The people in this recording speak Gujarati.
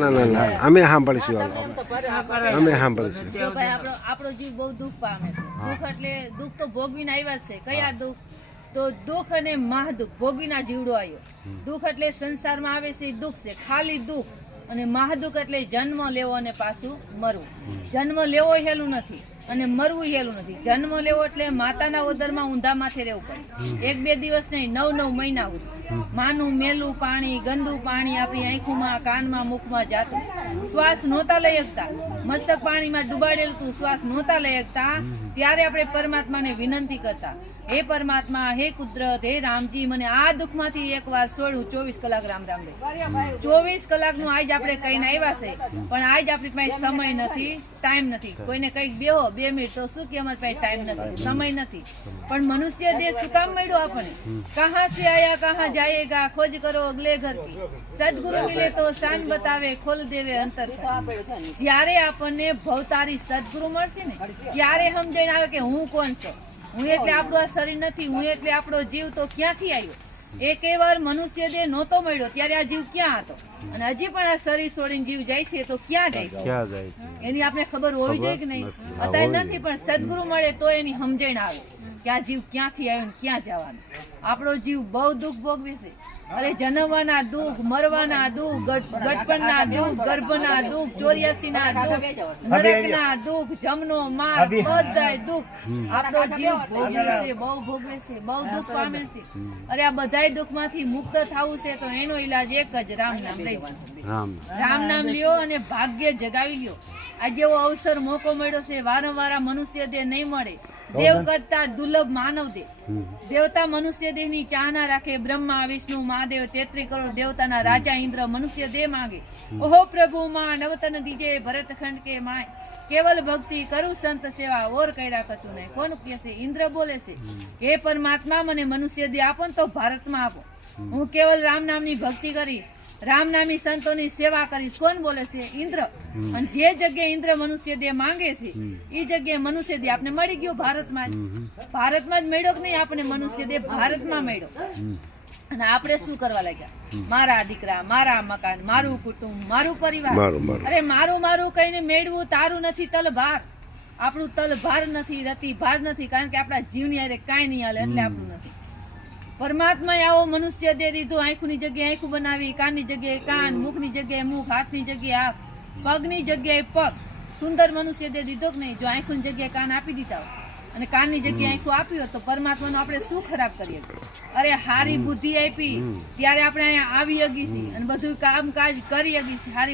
ના અમે સાંભળીશું અમે સાંભળીશું આપણો જીવ બહુ દુઃખ પામે છે. દુઃખ એટલે દુઃખ તો ભોગવીને આવ્યા છે. કયા દુઃખ? તો દુઃખ અને મહાદુઃખ ભોગવીના જીવડો આવ્યો. દુઃખ એટલે સંસારમાં આવે છે દુઃખ છે, ખાલી દુઃખ. અને મહાદુઃખ એટલે જન્મ લેવો અને પાછું મરવું. જન્મ લેવો હેલું નથી અને મરવું હેલું નથી. જન્મ લેવો એટલે માતાના ઉદરમાં ઊંધા માથે રહેવું પડે. 1-2 દિવસ નહીં, 9-9 મહિના સુધી માનું મેલું પાણી, ગંદુ પાણી આપણી આંખોમાં, કાનમાં, મુખમાં જાતું. શ્વાસ નહોતા લઈ શકતા, મસ્તક પાણીમાં ડુબાડેલું તું, શ્વાસ નહોતા લઈ શકતા. ત્યારે આપણે પરમાત્માને વિનંતી કરતા, હે પરમાત્મા, હે કુદરત, હે રામજી, મને આ દુઃખમાંથી એકવાર છોડું. 24 કલાક રામ રામ રે. 24 કલાકનું આજ આપણે કહીને આવ્યા છે, પણ આજ આપણી પાસે સમય નથી, ટાઈમ નથી. કોઈને કઈક બેહો 2 મિનિટ તો શું કે અમારી પાસે ટાઈમ નથી, સમય નથી. પણ મનુષ્ય દેહ શું કામ મળ્યો આપણને? કહા સે આયા કહા જાયેગા, ખોજ કરો અગલે ઘર કી. સદગુરુ મિલે તો શાન બતાવે, ખોલ દેવે અંતર. જ્યારે આપણને ભવતારી સદગુરુ મળશે ને, ત્યારે સમજણ આવે કે હું કોણ છું. હું એટલે આપણું આ શરીર નથી, હું એટલે આપણો જીવ તો ક્યાંથી આવ્યો? એક વાર મનુષ્ય દેહ નહોતો મળ્યો ત્યારે આ જીવ ક્યાં હતો? અને હજી પણ આ શરીર છોડીને જીવ જાય છે તો ક્યાં જાય છે? એની આપણે ખબર હોવી જોઈએ કે નહીં? અત્યારે નથી, પણ સદગુરુ મળે તો એની સમજણ આવે કે આ જીવ ક્યાંથી આવ્યો ને ક્યાં જવાનું. આપણો જીવ બહુ દુઃખ ભોગવે છે. અરે જન્મવાના દુઃખ, મરવાના દુઃખ, ગઢપણના દુઃખ, ગર્ભના દુઃખ, 84 ના દુઃખ, નરકના દુઃખ, જમનો માર, બધાય દુઃખ આપણો જીવ ભોગવે છે, બહુ ભોગવે છે, બહુ દુઃખ પામે છે. અરે આ બધાય દુઃખમાંથી મુક્ત થવું છે તો એનો ઈલાજ એક જ રામ નામ લેવાનું. રામ નામ લ્યો અને ભાગ્ય જગાવી લ્યો. આ જેવો અવસર મોકો મળ્યો છે, વારંવાર મનુષ્ય દેહ નહીં મળે. દેવ કરતા દુર્લભ માનવ દેહ. દેવતા મનુષ્ય દેહ ની ચાહના રાખે. બ્રહ્મા, વિષ્ણુ, મહાદેવ, 33 કરોડ દેવતાના રાજા ઇન્દ્ર મનુષ્ય દેહ માંગે. ઓહો પ્રભુ માં નવતન દીજે ભરતખંડ કે માય. કેવલ ભક્તિ કરું સંત સેવા, ઓર કર્યા કશું નહીં. કોણ કે છે? ઇન્દ્ર બોલે છે, હે પરમાત્મા, મને મનુષ્ય દેહ આપો ને તો ભારતમાં આપો. હું કેવલ રામ નામની ભક્તિ કરીશ, રામ નામી સંતોની સેવા કરીશ. કોણ બોલે છે? ઇન્દ્ર. અને જે જગ્યાએ ઇન્દ્ર મનુષ્ય દેહ માંગે છે એ જગ્યાએ મનુષ્ય દેહ આપણે મળી ગયો ભારતમાં જ. ભારતમાં જ મળ્યો કે નહીં? આપણે મનુષ્ય દેહ ભારતમાં મળ્યો. અને આપણે શું કરવા લાગ્યા? મારા દીકરા, મારા મકાન, મારું કુટુંબ, મારું પરિવાર. અરે મારું મારું કહીને મેળવું તારું નથી તલભાર. આપણું તલભાર નથી, રતિ ભાર નથી, કારણ કે આપણા જીવની હારે કાંઈ નહીં હાલે એટલે આપણું નથી. પરમાત્માએ આવો મનુષ્ય દેહ દીધો. આંખની જગ્યાએ આંખું બનાવી, કાનની જગ્યાએ કાન, મુખની જગ્યાએ મુખ, હાથની જગ્યાએ હાથ, પગની જગ્યાએ પગ. સુંદર મનુષ્ય દેહ દીધો કે નહીં? જો આંખની જગ્યાએ કાન આપી દીધા હોય અને કાનની જગ્યાએ આંખું આપ્યું તો પરમાત્માનો આપણે શું ખરાબ કરીએ? અરે હારી બુદ્ધિ આપી ત્યારે આપણે અહીંયા આવી હગી છીએ અને બધું કામકાજ કરી હગી છીએ. હારી